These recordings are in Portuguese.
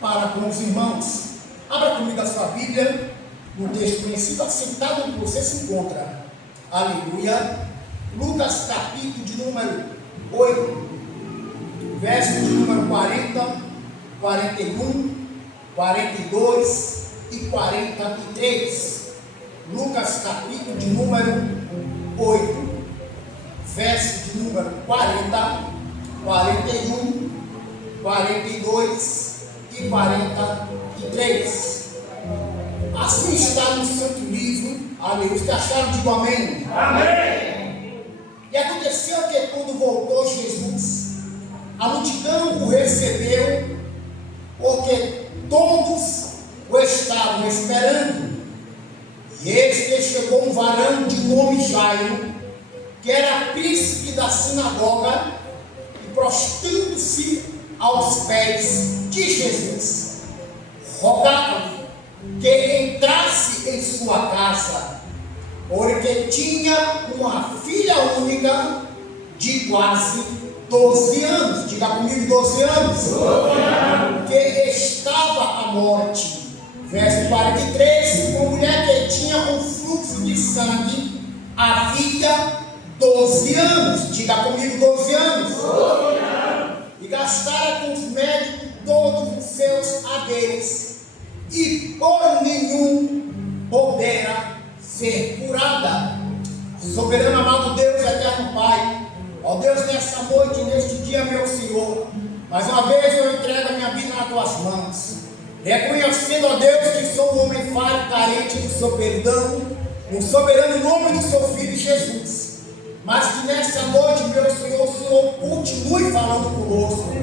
para com os irmãos. Abra comigo a sua Bíblia, no texto conhecido, assentado onde você se encontra. Aleluia. Lucas capítulo de número 8, versos de número 40, 41, 42 e 43. Lucas capítulo de número 8, versos de número 40, 41, 42 e 43. Assim está no Santo Livro. Aleluia. Os que acharam, digo amém. Amém. E aconteceu que quando voltou Jesus, a multidão o recebeu, porque todos o estavam esperando. E eis que chegou um varão de nome Jairo, que era príncipe da sinagoga, e prostrando-se aos pés de Jesus, rogava-lhe que entrasse em sua casa, porque tinha uma filha única de quase 12 anos. Diga comigo, 12 anos. 12 anos. Que estava à morte. Verso 43, uma mulher que tinha um fluxo de sangue havia 12 anos. Diga comigo, 12 anos. 12 anos. E gastara com os médicos todos os seus haveres, e por nenhum pudera ser curada. Soberano amado Deus, eterno Pai, ó Deus, nessa noite, neste dia, meu Senhor, mais uma vez eu entrego a minha vida nas tuas mãos, reconhecendo, ó Deus, que sou um homem falho, carente do seu perdão, no soberano nome do seu Filho Jesus, mas que nessa noite, meu Senhor, o Senhor continue falando conosco,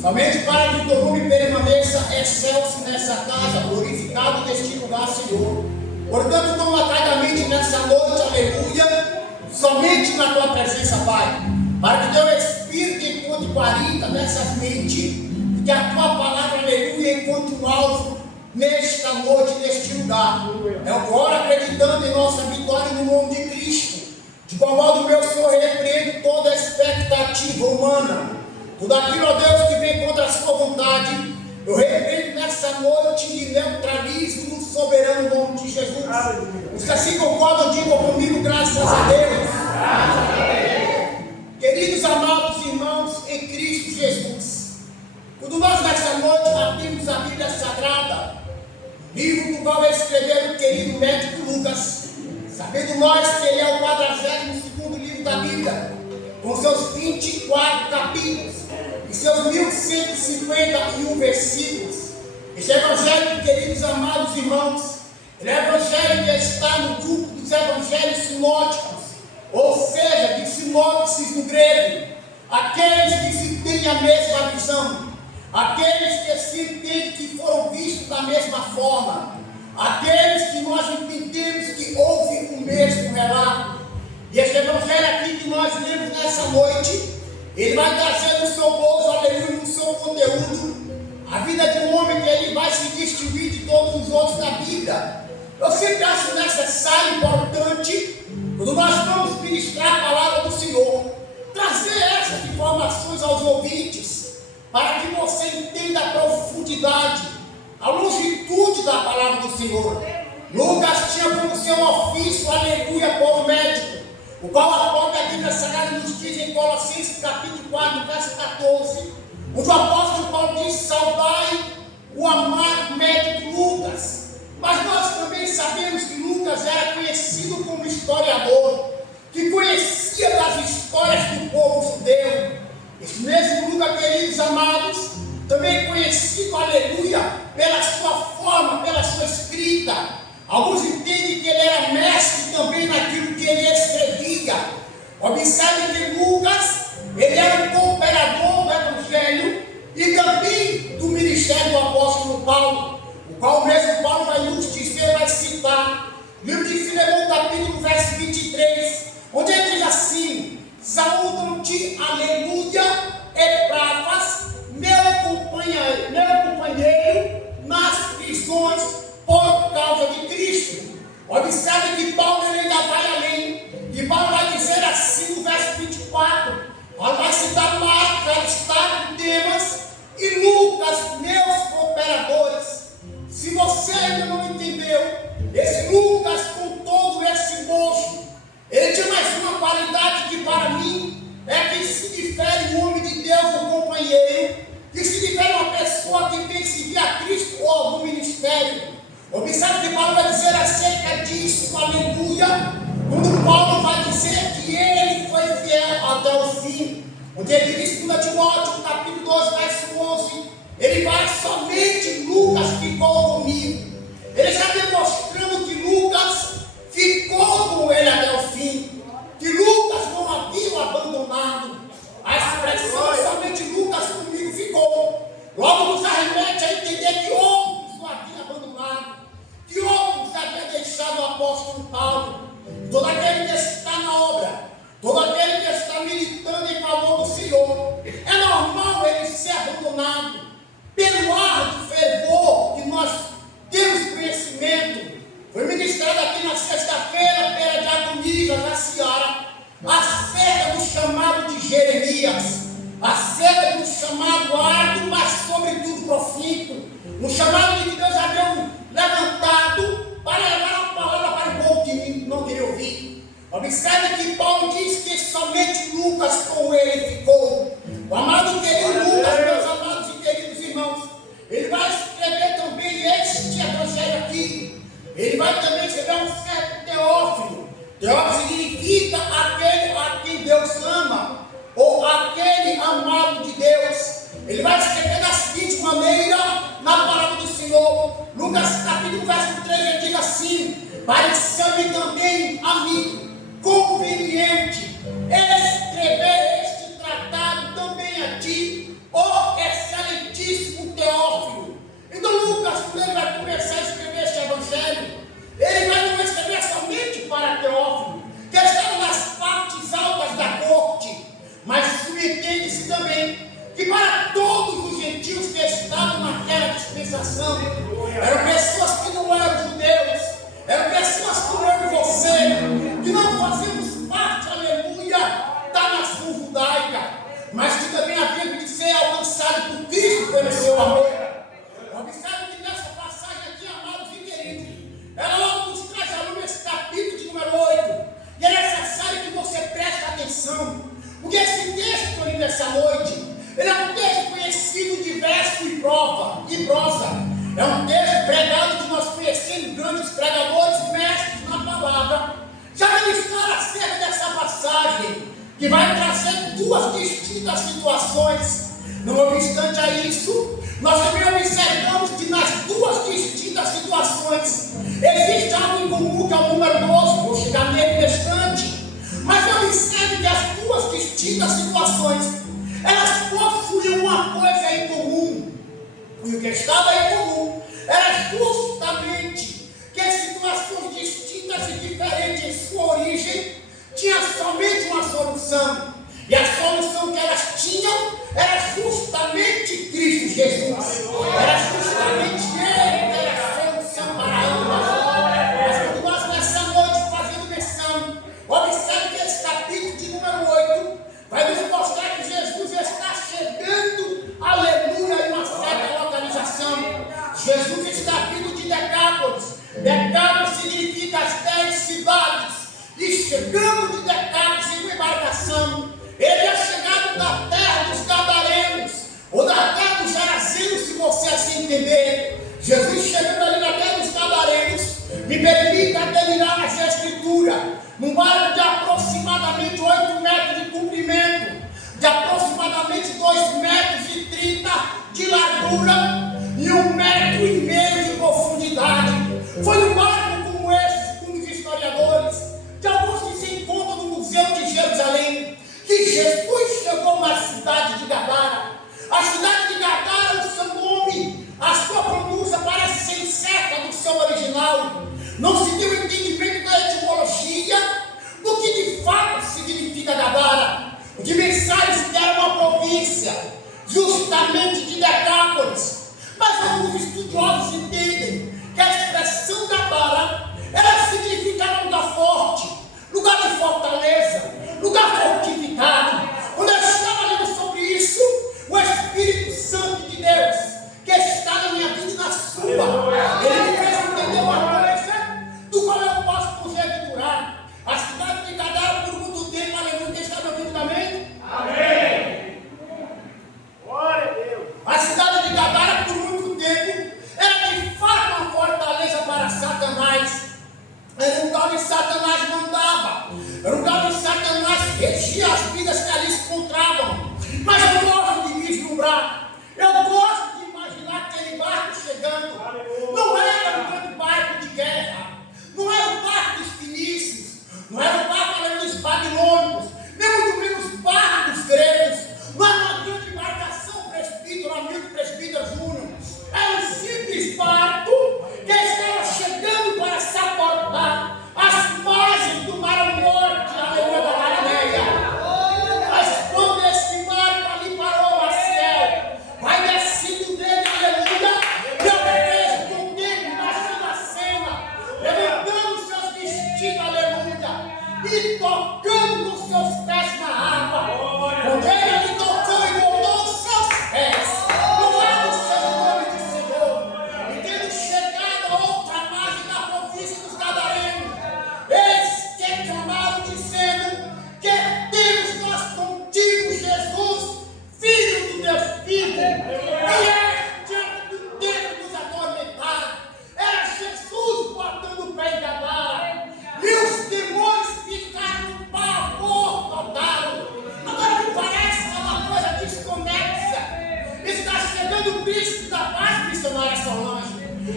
somente para que o teu nome permaneça excelso nessa casa, glorificado neste lugar, Senhor. Portanto, tão atentamente nessa noite, aleluia, somente na tua presença, Pai, para que teu Espírito encontre guarida nessas mentes, e que a tua palavra, aleluia, encontre um alvo nesta noite, neste lugar. É o que oro acreditando em nossa vitória no nome de Cristo. De qual modo, meu Senhor, repreendo toda a expectativa humana, tudo aquilo, ó Deus, que vem contra a sua vontade, eu repreendo nessa noite e neutralizo no soberano nome de Jesus. Os que assim concordam, digam comigo, graças a Deus. Queridos amados irmãos em Cristo Jesus, quando nós nessa noite abrimos a Bíblia Sagrada, livro do qual escreveu o querido médico Lucas, sabendo nós que ele é o 42º livro da Bíblia, com seus 24 capítulos e seus 1151 versículos. Este evangelho, queridos amados irmãos, ele é evangelho que está no grupo dos evangelhos sinóticos, ou seja, de sinopses no grego, aqueles que se têm a mesma visão, aqueles que se entendem que foram vistos da mesma forma, aqueles que nós entendemos que houve o mesmo relato. E este evangelho aqui que nós lemos nessa noite, ele vai trazer no seu bolso, aleluia, no seu conteúdo, a vida de um homem que ele vai se distinguir de todos os outros da Bíblia. Eu sempre acho necessário, importante, quando nós vamos ministrar a palavra do Senhor, trazer essas informações aos ouvintes, para que você entenda a profundidade, a longitude da palavra do Senhor. Lucas tinha como seu ofício, aleluia, como médico, o qual a própria Bíblia Sagrada nos diz em Colossenses capítulo 4, verso 14, onde o apóstolo Paulo diz: saudai o amado médico Lucas. Mas nós também sabemos que Lucas era conhecido como historiador, que conhecia das histórias do povo judeu. Esse mesmo Lucas, queridos amados, também conhecido, aleluia, pela sua forma, pela sua escrita. Alguns entendem que ele era mestre também naquilo que ele escrevia. Observe que Lucas, ele era um cooperador do Evangelho e também do ministério do apóstolo Paulo, o qual o mesmo Paulo vai nos dizer, vai citar, livro de Filemão, capítulo, verso 23, onde ele diz assim: saúdam-te, aleluia, Epafras, meu companheiro nas prisões por causa de Cristo. Observe que Paulo ele ainda vai além, e Paulo vai dizer assim no verso 24, vai citar Marcos, Aristarco, Demas e Lucas, meus cooperadores exercitou algum ministério. Observe que Paulo vai dizer acerca disso, aleluia, quando Paulo vai dizer que ele foi fiel até o fim. Onde ele diz, 2 Timóteo, capítulo 12, verso 11, ele vai, somente Lucas ficou comigo. Ele está demonstrando que Lucas ficou com ele até o fim, que Lucas não havia o abandonado. A expressão somente Lucas comigo ficou logo nos arremete a entender que outros o haviam abandonado, que outros haviam deixado o apóstolo Paulo. Todo aquele que está na obra, todo aquele que está militando em favor do Senhor, é normal ele ser abandonado pelo ar de fervor que nós temos conhecimento. Foi ministrado aqui na sexta-feira pela diaconisa da Seara acerca do chamado de Jeremias, acerca do chamado árduo, mas sobretudo profícuo, um chamado de que Deus havia levantado para levar a palavra para o povo que não queria ouvir. Observe que Paulo diz que somente Lucas com ele ficou. O amado querido Lucas, meus amados e queridos irmãos, ele vai escrever também este evangelho aqui. Ele vai também escrever um certo Teófilo. Teófilo significa aquele a quem Deus ama, ou aquele amado de Deus. Ele vai escrever da seguinte maneira na palavra do Senhor. Lucas capítulo verso 3, ele diz assim: pareceu-me também a mim conveniente escrever este tratado também a ti, ó excelentíssimo Teófilo. Então Lucas, quando ele vai começar a escrever este evangelho, ele vai não escrever somente para Teófilo, que estava nas partes altas da corte, mas subentende-se também que para todos os gentios que estavam naquela dispensação, eram pessoas que não eram judeus, eram pessoas como eu e você, que não fazemos parte, aleluia, da nação judaica, mas que também havia de ser alcançado por Cristo pelo seu amor. Observe que nessa passagem aqui, amados e queridos, ela logo nos traz a luz esse capítulo de número 8, e é necessário que você preste atenção, porque esse texto que eu li nessa noite, ele é um texto conhecido de verso e prosa. É um texto pregado que nós conhecemos grandes pregadores, mestres na palavra. Já ministrar acerca dessa passagem, que vai trazer duas distintas situações. Não obstante a isso, nós também observamos que nas duas distintas situações existe algo em comum, que é o número 12, vou chegar nele bastante. Mas observe que as duas distintas situações, elas possuíam uma coisa em comum. E o que estava em comum era justamente que as situações distintas e diferentes em sua origem tinham somente uma solução. E a solução que elas tinham era justamente Cristo Jesus. Era justamente Ele que era a solução para ambas. Mas quando nós nessa noite fazendo menção, observe que esse capítulo de número 8 vai nos mostrar que Jesus está chegando, aleluia, em uma certa localização. Jesus está vindo de Decápolis. Decápolis significa as 10 cidades. E chegando de Decápolis em uma embarcação, ele é chegado da terra dos Gadarenos, ou da terra dos Gerazenos, se você assim entender. Jesus chegando ali na terra dos Gadarenos, me permita terminar essa escritura, num barco de aproximadamente 8 metros de comprimento, de aproximadamente 2 metros e 30 de largura e 1,5 metro de profundidade. Foi um barco como esse, segundo os historiadores, que alguns que se encontram no Museu de Jerusalém, que Jesus chegou na cidade de Gadara. A cidade de Gadara, o seu nome, a sua pronúncia parece ser incerta do seu original. Não se deu entendimento da etimologia do que de fato significa Gadara. Os emissários deram uma província, justamente de Decápolis. Mas alguns estudiosos entendem que a expressão Gadara, ela significa lugar forte, lugar de fortaleza, lugar fortificado. Quando eu estava lendo sobre isso, o Espírito Santo de Deus, que está na minha vida e na sua, ele me fez entender uma coisa,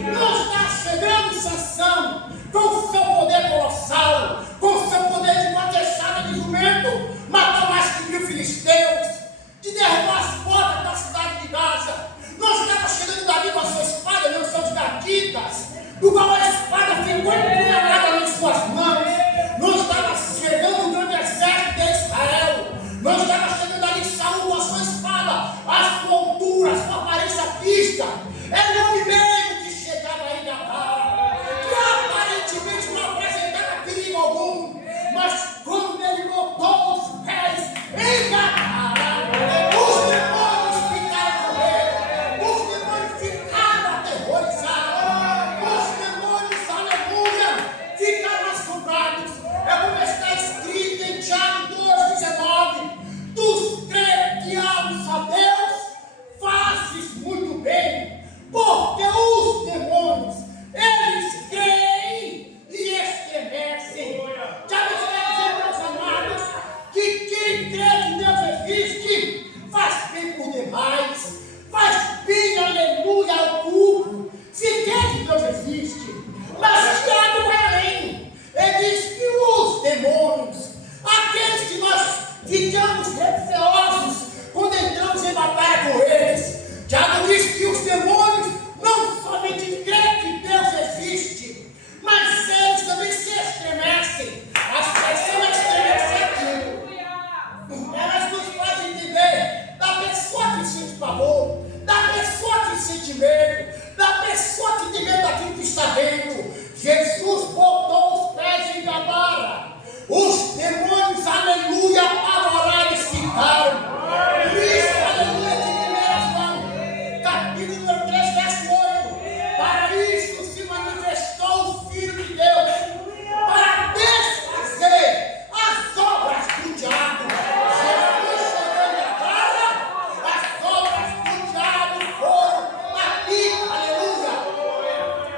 Não está chegando Sansão com o seu poder colossal, com o seu poder de uma queixada de jumento, matar mais que 1000 filisteus, de derrubar as portas da cidade de Gaza. Não estava chegando Davi com a sua espada, não seus gatitas, do qual a espada ficou empunhalada nas suas mãos. Não estava chegando o grande exército de Israel. Não estava chegando ali Saul com a sua espada, a sua altura, a sua aparência física. Era o homem mesmo que chegava aí na barra, que aparentemente não apresentava perigo algum, mas quando ele botou os pés em Gadara, os demônios ficaram com medo, os demônios ficaram aterrorizados, os demônios, aleluia, ficaram assombrados. É como está escrito em Tiago 2,19: tu crês que amas a Deus, fazes muito bem, porque os demônios, eles creem e estremecem. Já me está dizendo, meus amados, que quem crê que Deus existe, faz bem por demais, faz bem, aleluia, ao público, se crê que Deus existe. Mas Tiago vai além. Ele diz que os demônios, aqueles que nós ficamos receosos quando entramos em batalha com eles, Tiago diz que os demônios não somente creem que Deus existe, mas eles também se estremecem. A expressão estremecer aqui, elas nos fazem entender da pessoa que sente pavor, da pessoa que sente medo, da pessoa que tem medo daquilo que está vendo. Jesus botou os pés em Gadara. Os demônios, aleluia, apavorados ficaram. Isso, aleluia, de 1 João, capítulo número 3, verso 8. Para isso se manifestou o Filho de Deus, para desfazer as obras do diabo. Jesus chegou em Gadara, as obras do diabo foram a pique, aleluia.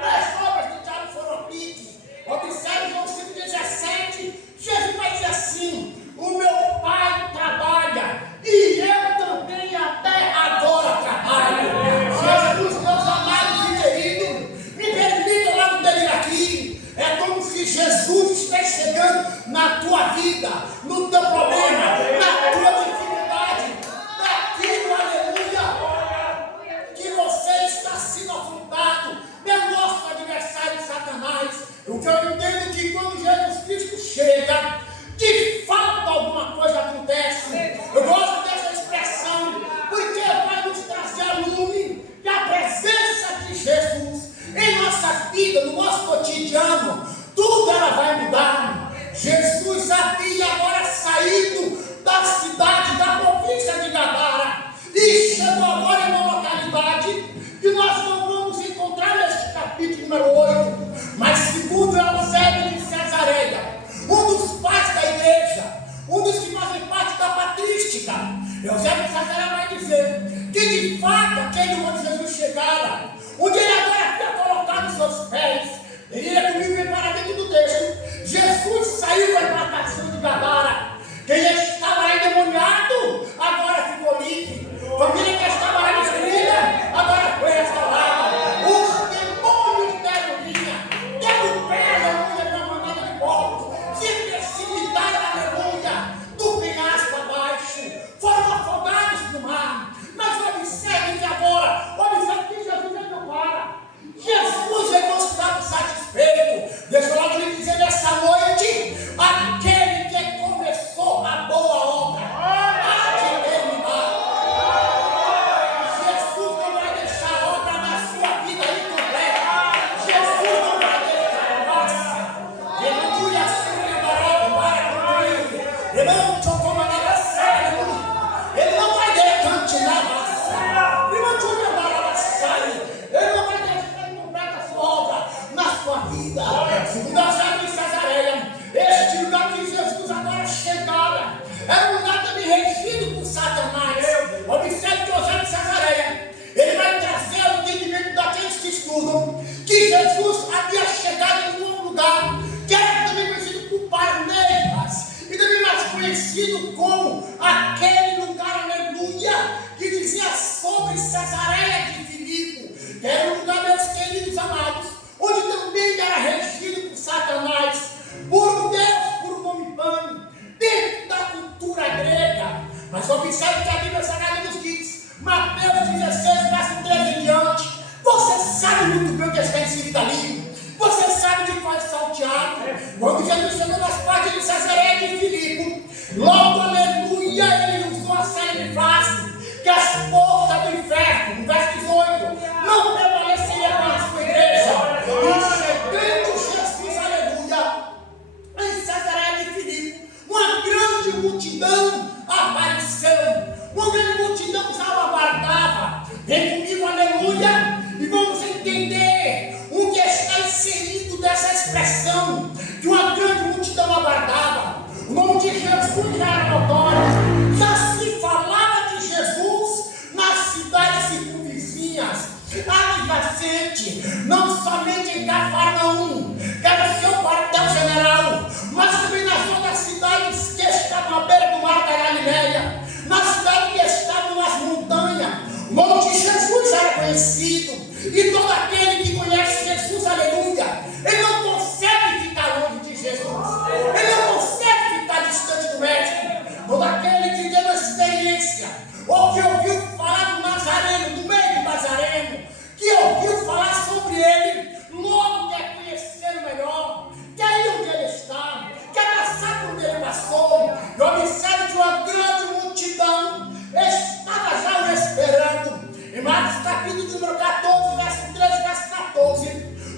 As obras do diabo foram a pique. Observe João 5,17. Jesus vai dizer assim: o meu Pai trabalha e eu também até agora trabalho. Jesus, meus amados e queridos, me permita lá no dele aqui. É como se Jesus estivesse chegando na tua vida, no teu problema, na tua dificuldade, naquilo, aleluia, que você está sendo afrontado pelo nosso adversário Satanás. O que eu entendo que quando Jesus Cristo chega, de fato alguma coisa acontece. Eu gosto dessa expressão, porque vai nos trazer a lume que a presença de Jesus em nossa vida, no nosso cotidiano, tudo ela vai mudar. Jesus havia agora saído da cidade, da província de Gadara, e chegou agora em uma localidade que nós não vamos encontrar neste capítulo número 8, mas segundo Eusébio de Cesareia, um dos pais da igreja, um dos que fazem parte da patrística, Eusébio de Cesareia vai dizer que de fato aquele onde Jesus chegara, onde ele agora havia colocado os seus pés, ele ia comigo para dentro do texto. Jesus saiu da embarcação de Gadara. Quem estava lá endemoniado agora ficou livre. Família que estava lá destruída agora foi restaurada. Os demônios deram linha, deram pé, aleluia, na manada de povos, se precipitaram, aleluia, do penhasco abaixo, foram afogados no mar. Mas observe que agora, observe que Jesus não para. Jesus não estava satisfeito. Deixa eu logo lhe dizer nessa noite: aquele que começou a boa obra há de terminar. Jesus não vai deixar a obra na sua vida incompleta. Jesus não vai deixar a nossa. Aleluia, Senhor, para concluir. Ele não vai decantinar a ele não vai deixar incompleta a sua obra na sua vida. Segundo Eusébio de Cesareia, este lugar que Jesus agora chegara era um lugar também regido por Satanás. Observe que Eusébio de Cesareia, ele vai trazer o entendimento daqueles que estudam que Jesus havia chegado em um lugar que era também conhecido por Parneiras e também mais conhecido como aquele lugar, aleluia, que dizia sobre Cesareia de Filipe, que era um lugar, meus queridos amados, multidão que está inserida ali. Você sabe de qual é salteado. Quando Jesus chegou nas partes de Cesaré de Filipe, logo, aleluia, ele usou a célebre frase, que as portas do inferno, no verso 18, não prevaleceriam na sua igreja. E chegando Jesus, aleluia, em Cesaré de Filipe, uma grande multidão apareceu. Uma grande multidão já o aguardava. Vem comigo, aleluia, e vamos entender o que está inserido dessa expressão que uma grande multidão aguardava. O nome de Jesus já era notório. Já se falava de Jesus nas cidades circunvizinhas, adjacente, não somente em Cafarnaum, que era o seu quartel-general, mas também nas outras cidades que estavam à beira do mar da Galileia, nas cidades que estavam nas montanhas. O nome de Jesus era conhecido, e todo aquele que conhece Jesus, aleluia, ele não consegue ficar longe de Jesus, ele não consegue ficar distante do Mestre. Todo aquele que teve uma experiência, ou que ouviu falar do Nazareno, do meio do Nazareno, que ouviu falar sobre ele, logo quer conhecer melhor, quer ir onde ele está, quer passar por onde ele passou. E observe que uma grande multidão estava já o esperando. Em Marcos capítulo número 14, verso 13, verso 14,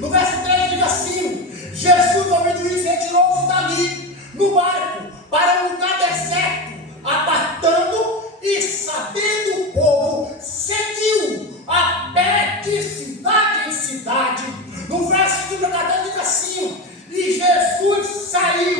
no verso 13 diz assim: Jesus, ouvindo isso, retirou-se dali no barco para um lugar deserto, apartando, e sabendo o povo, seguiu a pé de cidade em cidade. No verso número 14 diz assim: e Jesus saiu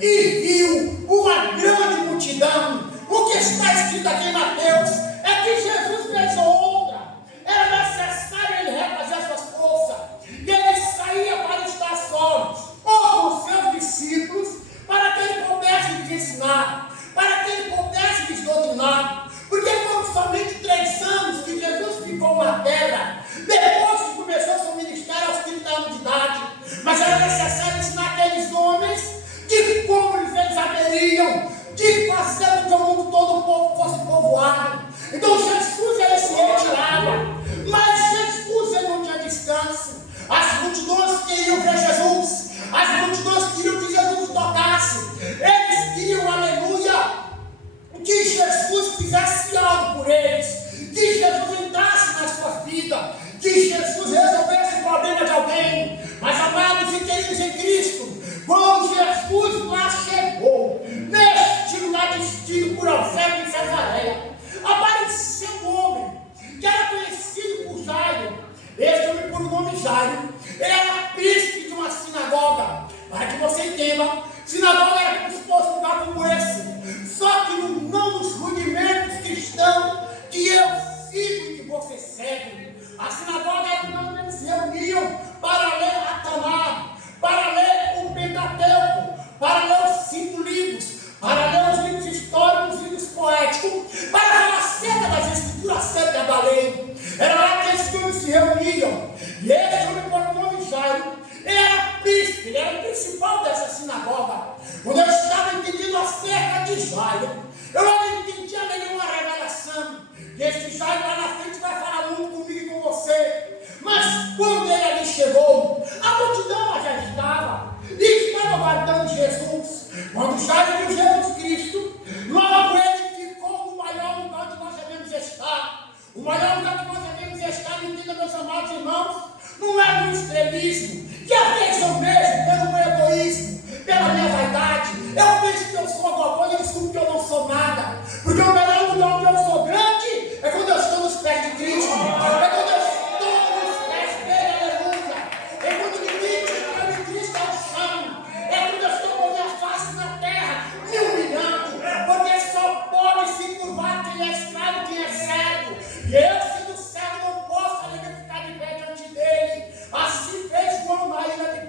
e viu uma grande multidão. O que está escrito aqui em Mateus é que Jesus fez outra. Era necessário ele refazer as suas forças. E ele saía para estar só, ou com seus discípulos, para que ele pudesse lhes ensinar, para que ele pudesse lhes doutrinar. Porque foram somente 3 anos que Jesus ficou na terra, depois que começou seu ministério aos 30 anos de idade. Mas era necessário ensinar aqueles homens de como eles haveriam de fazer com que o mundo todo o povo fosse povoado. Então Jesus ele se retirava, mas Jesus ele não tinha descanso. As multidões queriam ver Jesus, as multidões queriam que Jesus tocasse, eles queriam, aleluia, que Jesus fizesse algo por eles, que Jesus entrasse na sua vida, que Jesus resolvesse o problema de alguém. Mas, amados e queridos em Cristo, quando Jesus lá chegou, neste lugar destino por Eusébio em Cesareia, apareceu um homem que era conhecido por Jairo. Esse homem, por nome Jairo, ele era príncipe de uma sinagoga. Para que você entenda, sinagoga era como se fosse um lugar como esse, só que não nos rudimentos cristãos que eu sigo e que você segue. A sinagoga era um lugar onde eles se reuniam para ler a Taná, para ler o Pentateuco, para ler os 5 livros, para ler os livros históricos, os livros poéticos, para falar acerca das escrituras, acerca da lei. Era lá que esses homens se reuniam. E esse homem, por nome Jairo, ele era príncipe, ele era o principal dessa sinagoga. Quando eu estava entendendo acerca de Jairo, eu não entendia nenhuma revelação. E esse Jairo lá na frente vai falar muito comigo e com você. Mas quando ele ali chegou, a multidão já estava, e estava aguardando Jesus. Quando Jairo viu Jesus Cristo, logo ele ficou no maior lugar que nós devemos estar. O maior lugar que nós devemos estar, entenda, meus amados irmãos, não é no estrelismo, que atenção mesmo pelo meu egoísmo, pela minha vaidade. Eu penso que eu sou alguma coisa, desculpe que eu não sou nada. Porque o melhor lugar onde eu sou grande é quando eu estou nos pés de Cristo. É quando eu estou nos pés dele, aleluia. É quando o limite de Cristo é o chão. É quando eu estou com a minha face na terra, me humilhando. Porque só pode se curvar quem é escravo, quem é cego. E eu, sendo cego, não posso ficar de pé diante dele. Assim fez João na ilha de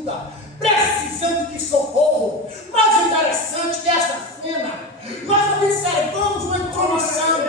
ajuda, precisando de socorro. Mas o interessante desta cena, nós observamos uma intromissão.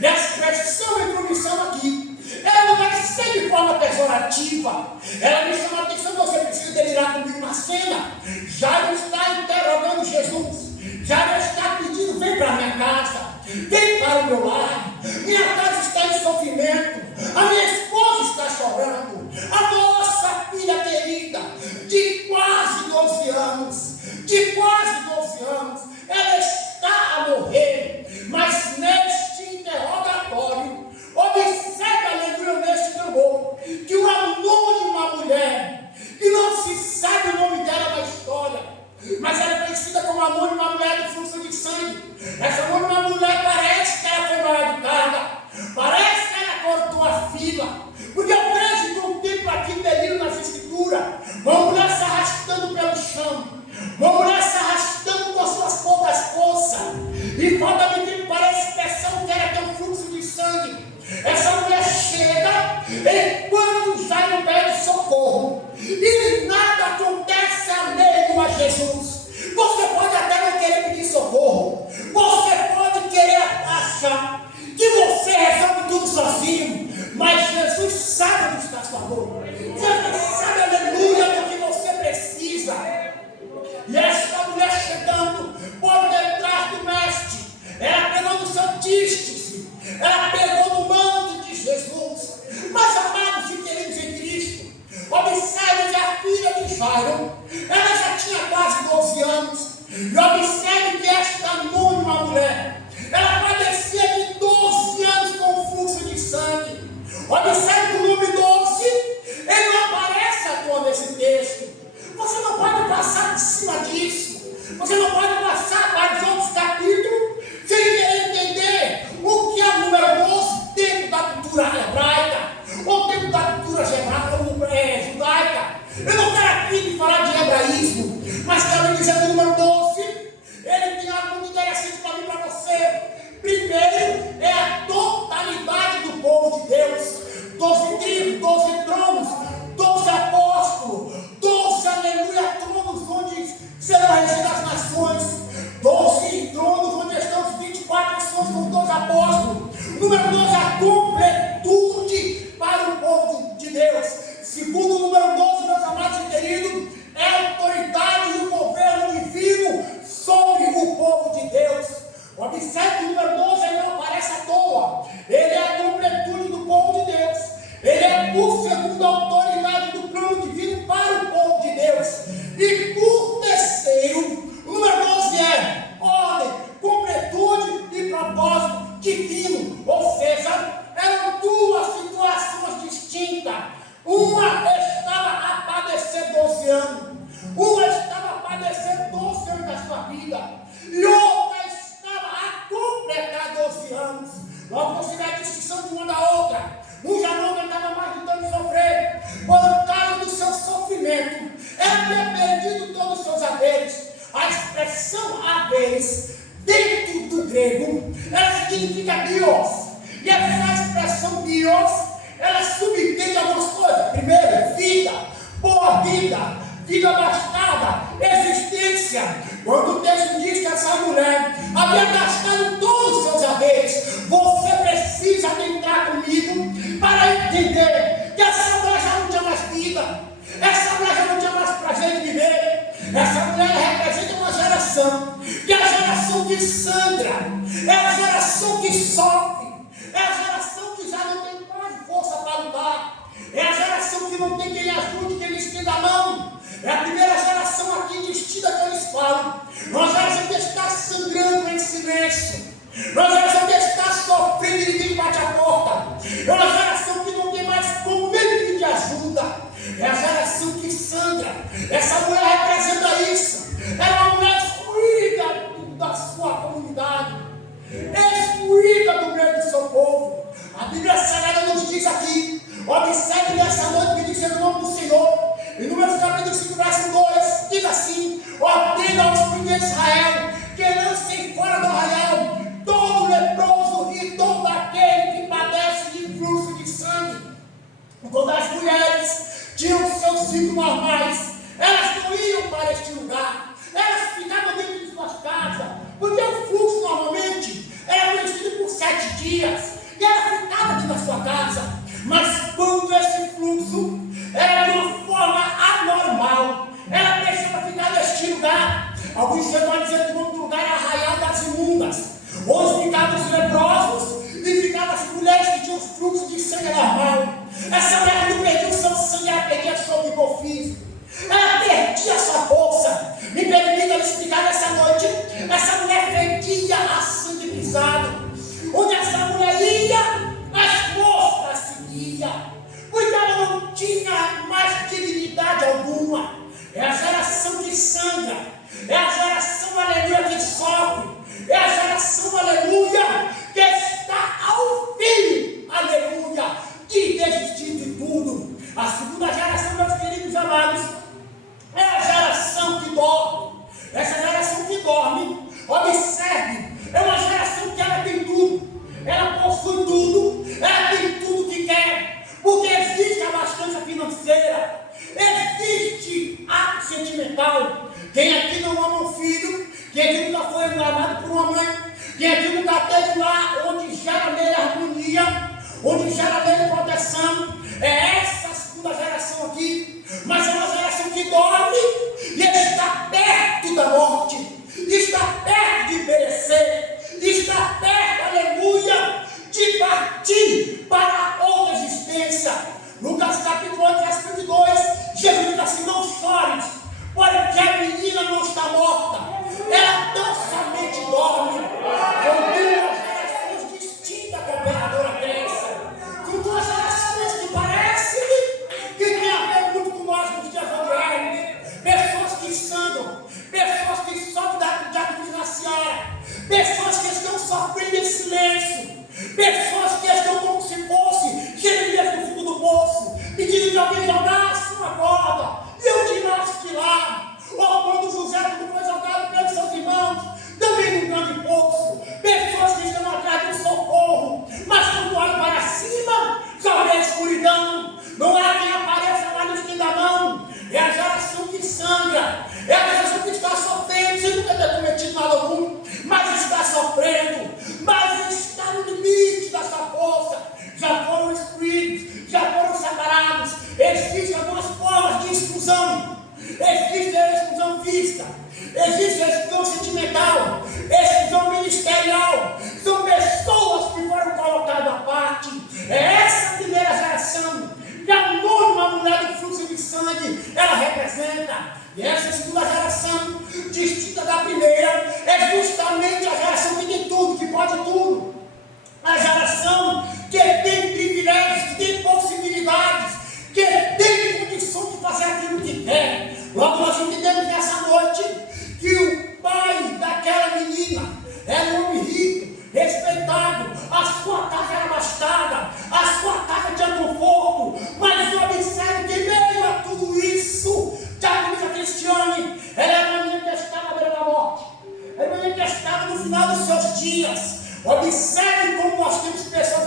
E a expressão intromissão aqui, ela não vai ser de forma pejorativa. Ela me chama a atenção, você precisa delirar comigo na cena. Jairo está interrogando Jesus. Jairo está pedindo, vem para minha casa, vem para o meu lar. Minha casa está em sofrimento, a minha esposa está chorando, a nossa filha querida, de quase 12 anos, ela está a morrer. Mas neste interrogatório, observe, aleluia, neste clamor, que o amor de uma mulher, que não se sabe o nome dela na história, mas ela é conhecida como amor de uma mulher do fluxo de sangue. Essa amor de uma mulher parece que ela foi mal educada, parece que ela cortou a fila, porque eu vejo que um tempo aqui delírio nas escrituras, uma mulher se arrastando pelo chão, uma mulher se arrastando com suas poucas forças, e falta me tempo para a expressão que ela tem um fluxo de sangue. Essa mulher chega enquanto Jairo pede socorro, e nada acontece alheio a Jesus. Você pode até não querer pedir socorro, você pode querer achar que você resolve tudo sozinho, mas Jesus sabe onde está a sua dor. Jesus sabe, aleluia, do que você precisa. E esta mulher chegando por detrás do mestre, ela pegou no santístice, ela pegou no manto de Jesus. Mas, amados e queridos em Cristo, observe que a filha de Jairo, ela já tinha quase 12 anos. E observe que esta anônima mulher, ela padecia de 12 anos com o fluxo de sangue. Observe que o número 12, ele não aparece à toa nesse texto. Você não pode passar por cima disso. Você não pode passar para os outros capítulos sem entender o que é o número 12 dentro da cultura hebraica, ou dentro da cultura judaica. Eu não quero aqui falar de hebraísmo, mas quero dizer que o número 12, ele tem algo muito interessante para mim e para você. Primeiro, é a totalidade do povo de Deus. 12 tribos, 12 tronos, 12 apóstolos, 12, aleluia, tronos onde serão regidas as nações, 12 tronos onde estão os 24 pessoas com 12 apóstolos. Número 12, a completude para o povo de Deus. Segundo o número 12, meus amados e queridos, é a autoridade e o governo divino sobre o povo de Deus. Observe que o número 12 ele não aparece à toa. Ele é a completude do povo de Deus. Ele é por segundo a autoridade do plano divino para o povo de Deus. E por terceiro, o número 12 é ordem, completude e propósito divino. Ou seja, eram duas situações distintas. Uma estava a padecer 12 anos. Uma estava a padecer 12 anos da sua vida. E outra estava a completar 12 anos. Logo você vê a distinção de uma da outra. Um já não aguentava mais de tanto sofrer. Por causa do seu sofrimento, ela tinha perdido todos os seus haveres. A expressão haveres, dentro do grego, ela significa bios. E essa expressão bios, ela subentende algumas coisas. Primeiro, vida, boa vida, vida abastada, existência. Quando o texto diz que essa mulher havia gastado todos os seus haveres, você precisa adentrar comigo para entender que essa mulher já não tinha mais vida, essa mulher já não tinha mais prazer de viver. Essa mulher representa uma geração, que é a geração que sangra, é a geração que sofre, é a geração que já não tem mais força para lutar, é a geração que não tem quem ajude, quem lhe estenda a mão. É a primeira geração aqui vestida que eles falam. Uma geração que está sangrando em silêncio. Uma geração que está sofrendo e ninguém bate a porta. É uma geração que não tem mais como nem pedir ajuda. É a geração que sangra. Essa mulher representa isso. Ela é uma mulher excluída da sua comunidade, excluída do meio do seu povo. A Bíblia Sagrada nos diz aqui, observe nessa noite que diz o nome do Senhor. Em Números capítulo 5, verso 2, diz assim: ordena aos filhos de Israel que lancem fora do arraial todo leproso e todo aquele que padece de fluxo de sangue. Quando as mulheres tinham seus ciclos normais, Elas não iam para este lugar. Elas ficavam dentro de suas casas. Porque o fluxo normalmente era conhecido por 7 dias. E ela ficava dentro da sua casa. Mas quando esse fluxo era de uma forma anormal, ela deixava ficar neste lugar. Alguns chegam a dizer que o nome do lugar era Arraial das Imundas, onde ficavam os leprosos e ficavam as mulheres que tinham fluxo de sangue normal. Essa mulher não perdia o seu sangue, ela perdia seu vigor físico. Ela perdia sua força. Me permita explicar nessa noite. Essa mulher perdia a sangue pisado. Onde essa mulher ia, as moscas seguiam. Porque ela não tinha mais dignidade alguma. É a geração que sangra. É a geração, aleluia, que sofre. É a geração, aleluia, que está ao fim, aleluia, de desistir de tudo. A segunda geração, meus queridos amados, é a geração que dorme. Essa geração que dorme, observe, é uma geração que ela tem tudo. Ela possui tudo. Ela tem tudo que quer. Porque existe a abastança financeira. Existe ato sentimental. Quem aqui não ama um filho, quem aqui nunca foi amado por uma mãe, quem aqui nunca teve lá onde gera nele harmonia, onde gera nele proteção, é essa segunda geração aqui. Mas é uma geração que dorme e está perto da morte, está perto de perecer, está perto, aleluia, de partir para outra existência. Lucas capítulo 8, versículo 2, Jesus diz assim: não chores, porque a menina não está morta, ela tão somente dorme. Eu vi duas gerações distintas, cooperadora crença, com duas gerações que parecem que tem a ver muito com nós nos dias modernos. Pessoas que sangram, pessoas que sofrem da diabo desgraciada, pessoas que estão sofrendo em silêncio, pessoas que estão como se fosse Jeremias no fundo do poço, pedindo que alguém jogasse uma corda e eu tirasse de lá. Ou quando José foi jogado pelos seus irmãos, também num grande poço. Pessoas que estão atrás de um socorro, mas quando olham para cima, só vê escuridão. Não há quem apareça lá no fim da mão. É a geração que sangra, é a geração que está sofrendo, sem nunca ter cometido nada algum, mas está sofrendo, mas está no limite da sua força. Já foram excluídos, já foram separados. Existem algumas formas de exclusão. Existe a exclusão física, existe a exclusão sentimental, exclusão ministerial. São pessoas que foram colocadas à parte. É essa primeira geração que a nova mulher do fluxo de sangue ela representa. E essa segunda geração, distinta da primeira, é justamente a geração que tem tudo, que pode tudo. A geração que tem privilégios, que tem possibilidades, que tem condição de fazer aquilo que quer. Logo nós entendemos nessa noite que o pai daquela menina era um homem rico, respeitado, a sua casa era abastada, a sua casa tinha conforto, mas observe que meio a tudo isso, que a família Cristiane, ela era uma menina que estava à beira da morte, era uma menina que estava no final dos seus dias. Observe como nós temos pessoas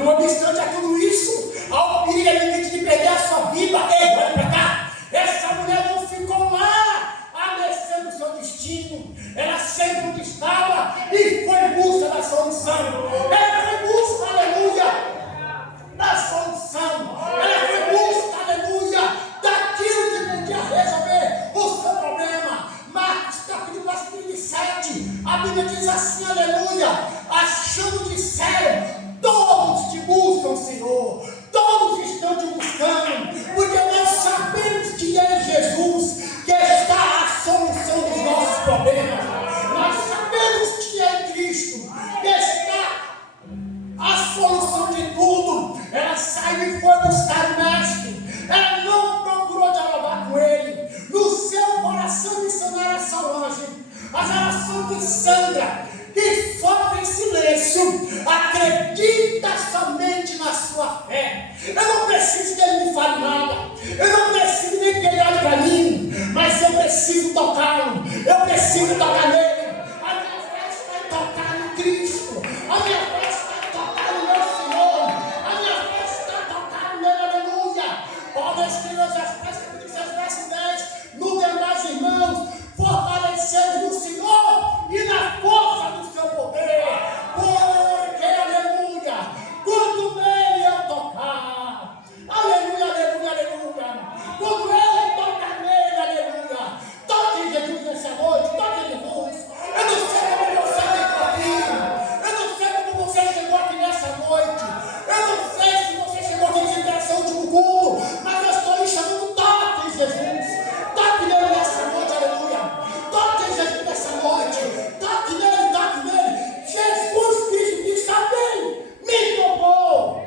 Não obstante a tudo isso, ao perigo iminente de perder a sua vida, ei, olha para cá, essa mulher não ficou lá, alessando o seu destino. Ela sempre onde estava e foi em busca da solução. Ela foi em busca, aleluia, da solução. Ela foi em busca, aleluia, daquilo que podia resolver o seu problema. Marcos capítulo 27, a Bíblia diz assim, aleluia, achando disseram, todos te buscam, Senhor, todos estão te buscando, porque nós sabemos que é Jesus que está a solução dos nossos problemas. Nós sabemos que é Cristo que está a solução de tudo. Ela saiu e foi buscar o mestre. Ela não procurou dialogar com ele. No seu coração missionária Solange, a geração de Sandra, que sofre em silêncio, acredita somente na sua fé. Eu não preciso que ele me fale nada, eu não preciso nem que ele olhe para mim, mas eu preciso tocá-lo, eu preciso tocar nele. A minha fé está em tocar em Cristo, a minha fé está em tocar no meu Senhor, a minha fé está em tocar nele, aleluia. Paulo escreveu as Efésios capítulo 6, verso 10, no demais irmãos, fortalecendo no Senhor e na força do seu poder, porque, aleluia, quando nele eu tocar, aleluia, aleluia, aleluia, quando ele tocar nele, aleluia, toque em Jesus nessa noite, toque em Jesus. Eu não sei como você veio aqui, eu não sei como você chegou aqui nessa noite, eu não sei se você chegou aqui sem esse último culto, mas eu estou lhe chamando, toque em Jesus, toque nele nessa noite, aleluia, toque em Jesus nessa noite, toque nele, Jesus Cristo diz também, me tocou.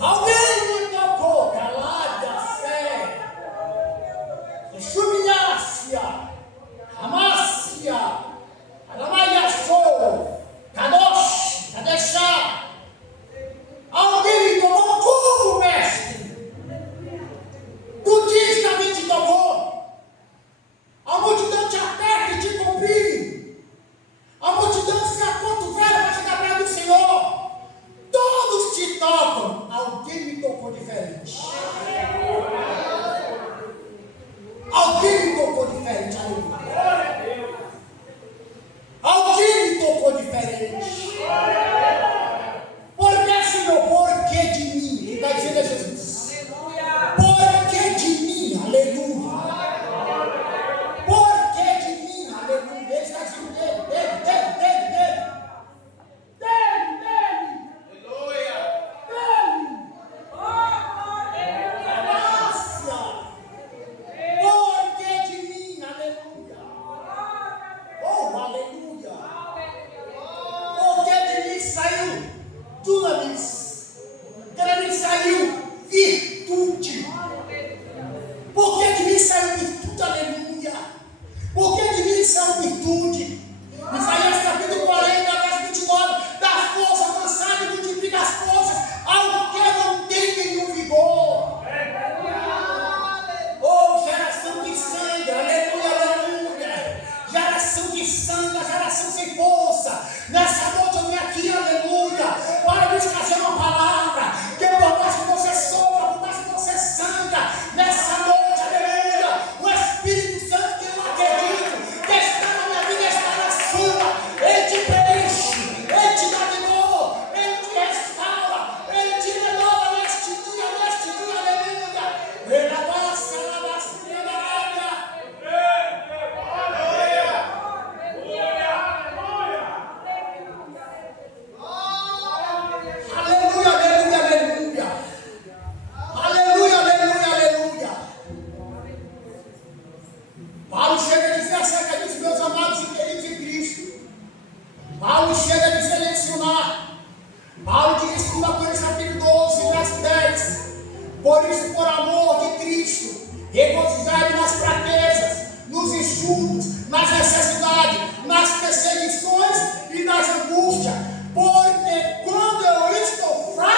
Alguém me tocou, calada, fé, chuminácia, amácia, aramaiaçou, kadosh, kadeshá. Alguém me tocou como, mestre? Tu diz que alguém te tocou. A multidão te aperta e te comprime. A multidão se acotovela para chegar perto do Senhor. Todos te tocam. Alguém me tocou diferente. Alguém me tocou diferente, aleluia. Alguém me tocou diferente. Por que, Senhor? Por que de mim? Que está dizendo é Jesus. Por que de mim? Aleluia. Por que de mim? Aleluia. Ele está dizendo dele. Nossa! Por que de mim? Aleluia. Oh, aleluia. Porque de mim saiu dunamis. De mim saiu virtude. Porque de mim saiu virtude, aleluia. Porque de mim saiu virtude. Isaías capítulo 40, verso 29. Da força cansada e multiplica as forças ao que não tem nenhum vigor. Oh, geração que sangra, aleluia, aleluia. Geração que sangra, geração sem força. Nessa noite eu vim aqui, aleluia, para lhes trazer uma palavra. Que por mais que você sofra, por mais que você sangra, nessa noite, aleluia, o Espírito Santo que eu acredito, que está na minha vida, está na sua. Ele te preenche, ele te dá vigor, ele te restaura, ele te renova neste dia, aleluia. Ele abraça, aleluia. Paulo chega a dizer acerca dos meus amados e queridos em Cristo. Paulo chega a selecionar. Paulo diz em 2 Coríntios capítulo 12, verso 10. Por isso, por amor de Cristo, regozijai-vos nas fraquezas, nos insultos, nas necessidades, nas perseguições e nas angústias. Porque quando eu estou fraco,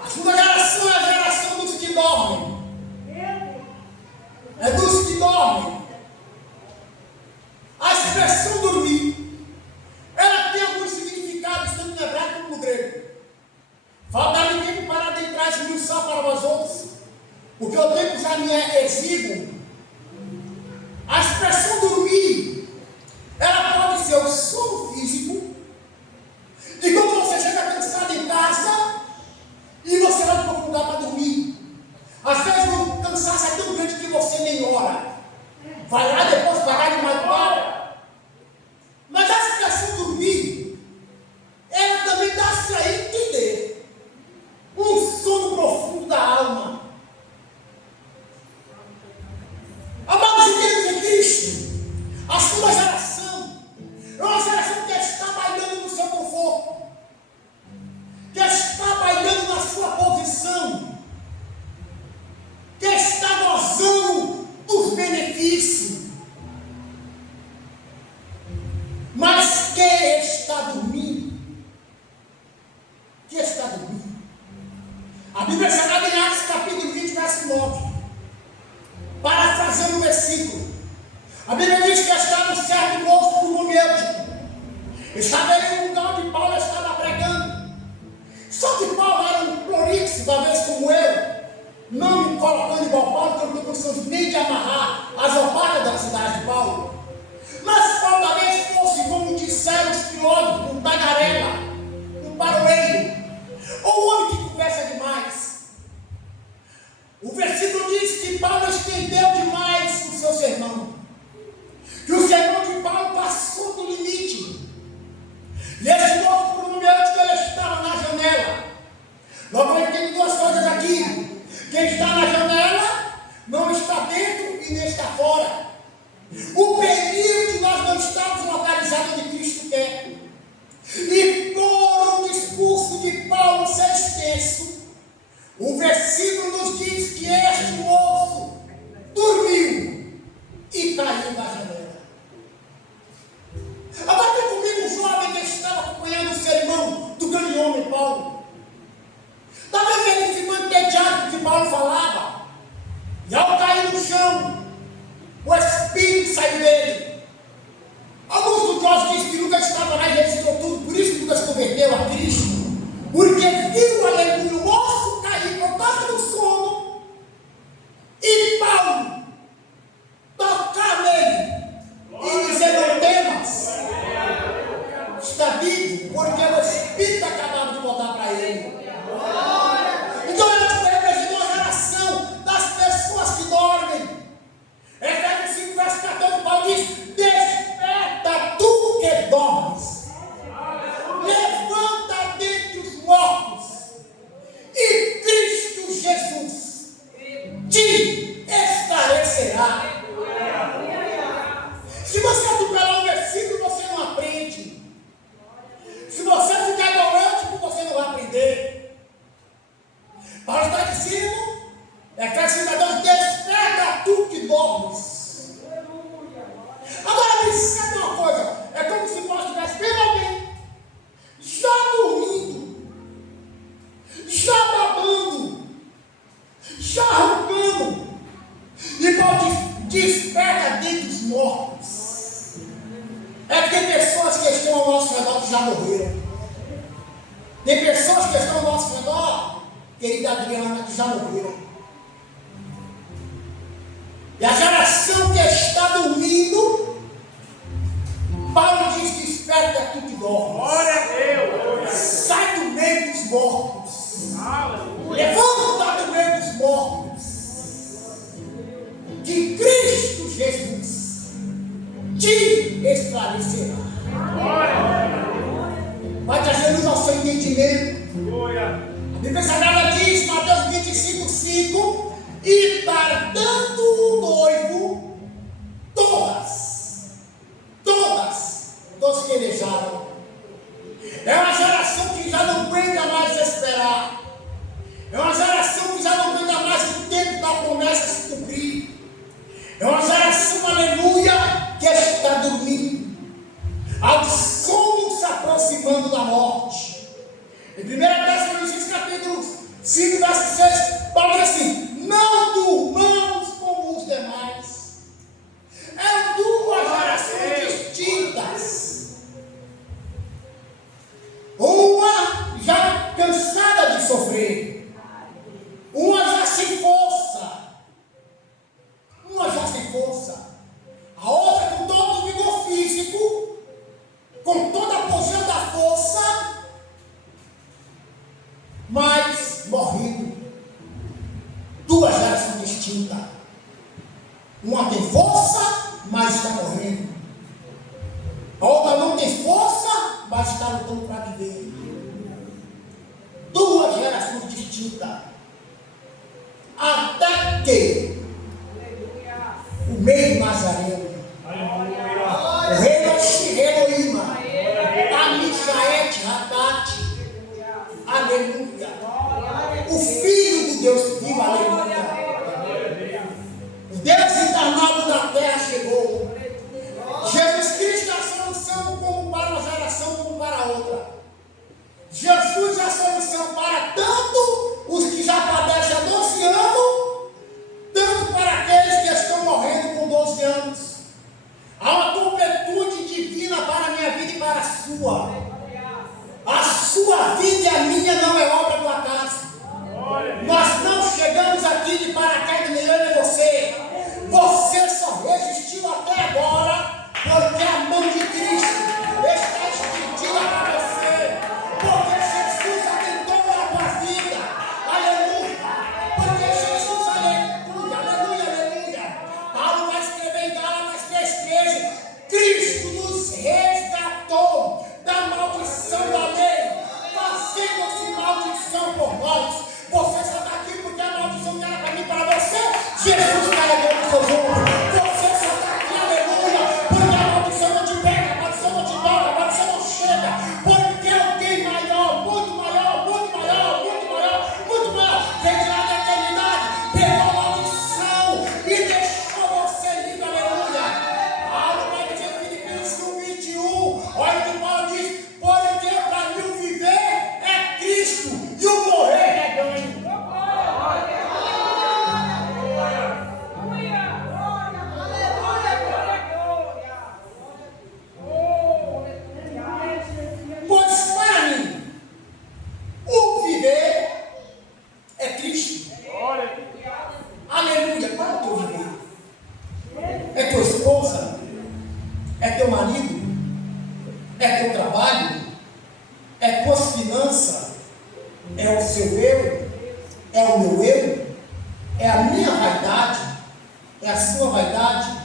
A segunda geração é a geração dos que dormem. É dos que dormem. A expressão dormir, ela tem alguns significados, tanto no hebraico como no grego. Falta-me tempo para adentrar e esmiuçar para vós outros, porque o tempo já me é exíguo. A expressão dormir, ela pode ser o sono físico, e quando você chega cansado em casa, e você vai para um lugar para dormir. Às vezes o cansaço é tão grande que você nem ora. Vai lá depois parar de madrugada. Mas a expressão dormir, ela também dá-se a entender um sono profundo da alma. Amados irmãos em Cristo, a sua geração é uma geração que está bailando no seu conforto, que está bailando na sua posição, que está gozando dos benefícios, mas que está dormindo. Que está dormindo. A Bíblia Sagrada em Atos capítulo 20, verso 9, parafraseando o versículo, a Bíblia diz que estava um certo moço por nome Eutico. Estava em um lugar onde Paulo estava pregando. Só que Paulo era um prolixo, talvez como eu, não me colocando igual Paulo, que eu não tenho condições nem de amarrar as alpargas da cidade de Paulo. Mas Paulo talvez fosse, como disseram os filósofos, um tagarela, um paroeiro, ou um homem que conversa demais. O versículo diz que Paulo estendeu demais o seu sermão, que o sermão de Paulo passou do limite. E esse moço, por um momento, que ele estava na janela. Logo eu entendo duas coisas aqui. Quem está na janela não está dentro e nem está fora. O perigo de nós não estarmos localizados onde Cristo quer. E por um discurso de Paulo ser extenso, o versículo nos diz que este moço dormiu e caiu da janela. Agora tem comigo um jovem que estava acompanhando o sermão do grande homem Paulo. Talvez ele ficou entediado com o que Paulo falava. E ao cair no chão, o Espírito saiu dele. Alguns estudiosos dizem que Lucas estava lá e registrou tudo. Por isso que Lucas converteu a Cristo. Porque viu, aleluia, o moço cair por causa do sono. E Paulo tocar nele e dizer: não temas, está vivo, porque o Espírito acabava de voltar para ele. Então ele representou a geração das pessoas que dormem. Efésios 5, verso 14, Paulo diz: desperta tu que dormes, levanta dentre os mortos, e Cristo Jesus te esclarecerá. Se você atropelar um versículo, você não aprende. Se você ficar ignorante, você não vai aprender. Paulo está dizendo, Efésios 5:12, desperta tu que dormes. Agora me esquece uma coisa, é como se Paulo estivesse vendo alguém já dormindo, já babando, já roncando, e Paulo diz: desperta dentre os mortos. É que tem pessoas que estão ao nosso redor que já morreram. Tem pessoas que estão ao nosso redor, querida Adriana, que já morreram. E a geração que está dormindo, Paulo diz: desperta tu que dormes. Glória a Deus. Sai do meio dos mortos. Aleluia. Levanta do meio dos mortos. Que Cristo Jesus te esclarecerá. Vai trazer luz ao seu entendimento. A Bíblia Sagrada diz, Mateus 25:5, e tardando o noivo, todos querejaram. É uma geração que já não aguenta mais esperar. É uma geração que já não aguenta mais o tempo da promessa se cumprir. É uma geração, aleluia, que está dormindo, ao sono se aproximando da morte. Em 1 Tessalonicenses capítulo 5, verso 6, Paulo diz assim: não durmamos como os demais. É duas gerações distintas. Uma já cansada de sofrer. Uma já sem força. A outra com todo o vigor físico, com toda a apogeu da força, mas morrendo. Duas gerações distintas. Uma tem força, mas está morrendo. A outra não tem força, mas está lutando para viver. Duas gerações distintas. Até que o meio Nazareno, o rei Eloíma, a Misaete Ratate, aleluia, o Filho do Deus vivo, aleluia, o Deus encarnado da terra chegou. Jesus Cristo é a solução como para uma geração como para a outra. Jesus é a solução para tanto os que já padecem há 12 anos, tanto para aqueles que estão morrendo com 12 anos. Há uma completude divina para a minha vida e para a sua. A sua vida e a minha não é obra do acaso. Nós não chegamos aqui de paraquedas, nem eu nem você. Você só resistiu até agora porque a mão de Cristo está estendida para você. Porque Jesus atentou a tua vida. Aleluia. Porque Jesus, aleluia. Paulo vai escrever em Gálatas 3,13: Cristo nos resgatou da maldição da lei, fazendo-se maldição por nós. Você só está aqui porque a maldição era para mim e para você. Jesus carregou no seu ombros. Você só está aqui, aleluia, porque a maldição não te pega, a maldição não te toca, a maldição não chega. Porque alguém maior, muito maior, veio lá da eternidade, pegou a maldição e deixou você livre, aleluia. Paulo vai dizer em Filipenses 1:21, olha o que Paulo diz: porque para mim o viver é Cristo e o morrer é ganho. Pois para mim, o viver é Cristo. Aleluia. Qual é o teu viver? É tua esposa? É teu marido? É teu trabalho? É tuas finanças? É o seu eu? É o meu eu? É a minha vaidade? É a sua vaidade?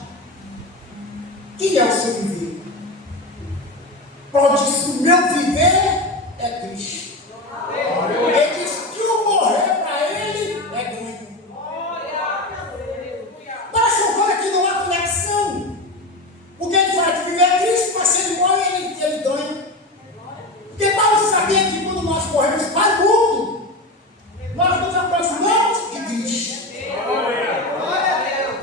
Quem é o seu viver? Paulo diz que o meu viver é Cristo. Ele diz que o morrer para ele é ganho. Parece uma coisa que não há conexão. Porque ele fala que viver é Cristo, mas se ele morre, ele ganha. Porque Paulo sabia que quando nós morremos para o mundo, nós nos aproximamos de Cristo.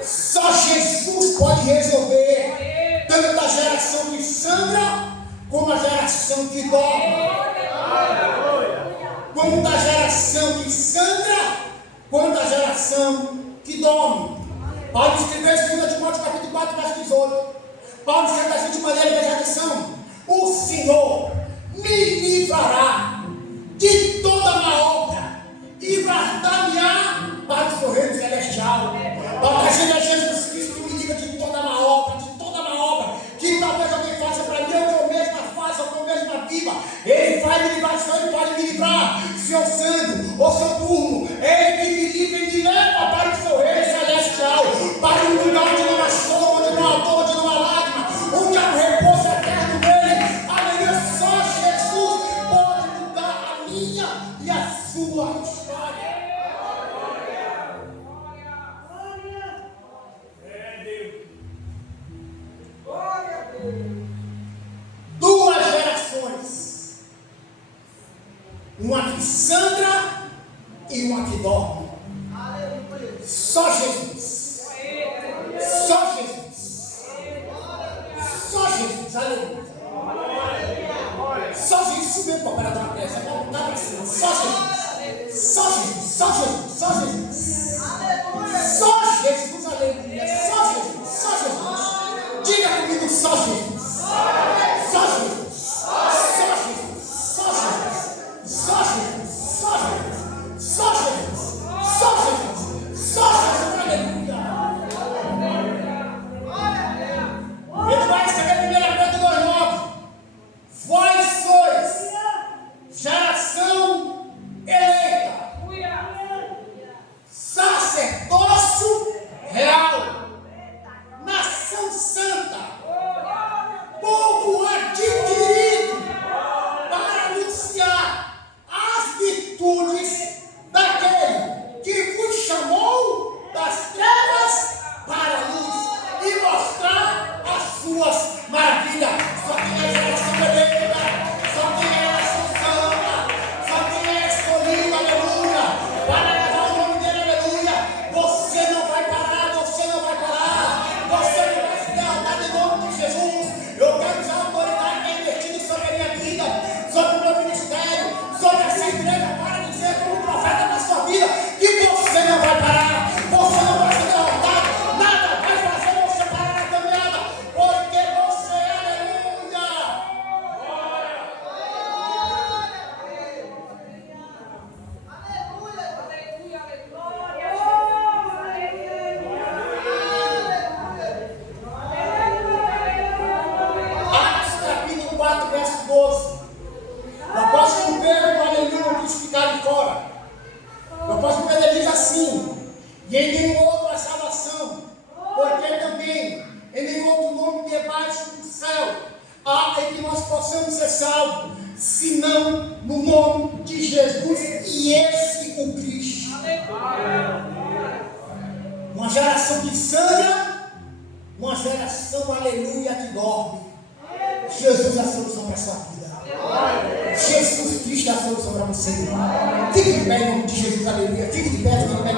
Só Jesus pode resolver tanto a geração que sangra como a geração que dorme. Quanto a geração que sangra, quanto a geração que dorme. Paulo escreveu em 2 Timóteo capítulo 4, verso 18. Paulo escreve assim de maneira de exortação: o Senhor me livrará de toda má obra e guardar-me-á para o seu reino celestial. Para que Jesus Cristo me livra de toda má obra, que talvez alguém faça para mim, ou que eu mesma faça, ou que eu mesma viva. Ele vai me livrar, só Ele pode me livrar. Se eu santo ou se eu turno, Ele que me livra e me leva para o seu reino celestial, para um lugar onde não há choro, onde não há dor, onde não há lágrima, onde há um repouso eterno nele. Aleluia, só Jesus pode mudar a minha e a sua história. Duas gerações, uma que sangra e uma que dorme. Só Jesus, só Jesus, só Jesus, aleluia. Só Jesus subir para operar uma peça, vai voltar para cima. Só Jesus. Só Jesus, só Jesus, só Jesus. Só Jesus, aleluia. Só Jesus, só Jesus. Diga comigo, só Jesus. Só Jesus. Só Jesus. Só Jesus. Só Jesus. Só Jesus. Só Jesus. Só Jesus. Só Jesus, aleluia. Ele vai escrever 1 Pedro 2,9. Vós sois geração eleita, sacerdócio real, nação santa, povo adquirido para anunciar as virtudes daquele que vos chamou das trevas para a luz e mostrar as suas maravilhas. Só quem é geração eleita, só quem é geração santa, só quem é escolhido, aleluia, para levar o nome dele, aleluia. Você não vai parar, você não vai parar, você não vai se derrotar em nome de Jesus. Eu quero usar a autoridade que é investida sobre a minha vida, sobre o meu ministério, sobre essa igreja, para dizer como profeta na sua vida, que você não vai parar, você não vai se derrotar, nada vai fazer você parar a caminhada, porque você, aleluia. Atos capítulo 4, verso 12. O apóstolo Pedro, aleluia, não quis ficar de fora. O apóstolo Pedro diz assim: e em nenhum outro há salvação, porque também em nenhum outro nome debaixo do céu há em que nós possamos ser salvos, senão no nome de Jesus, e esse o Cristo. Uma geração que sangra, uma geração, aleluia, que dorme. Jesus é a solução para a sua vida. Jesus Cristo é a solução para você. Fique de pé em nome de Jesus, aleluia. Fique de pé, fique de pé.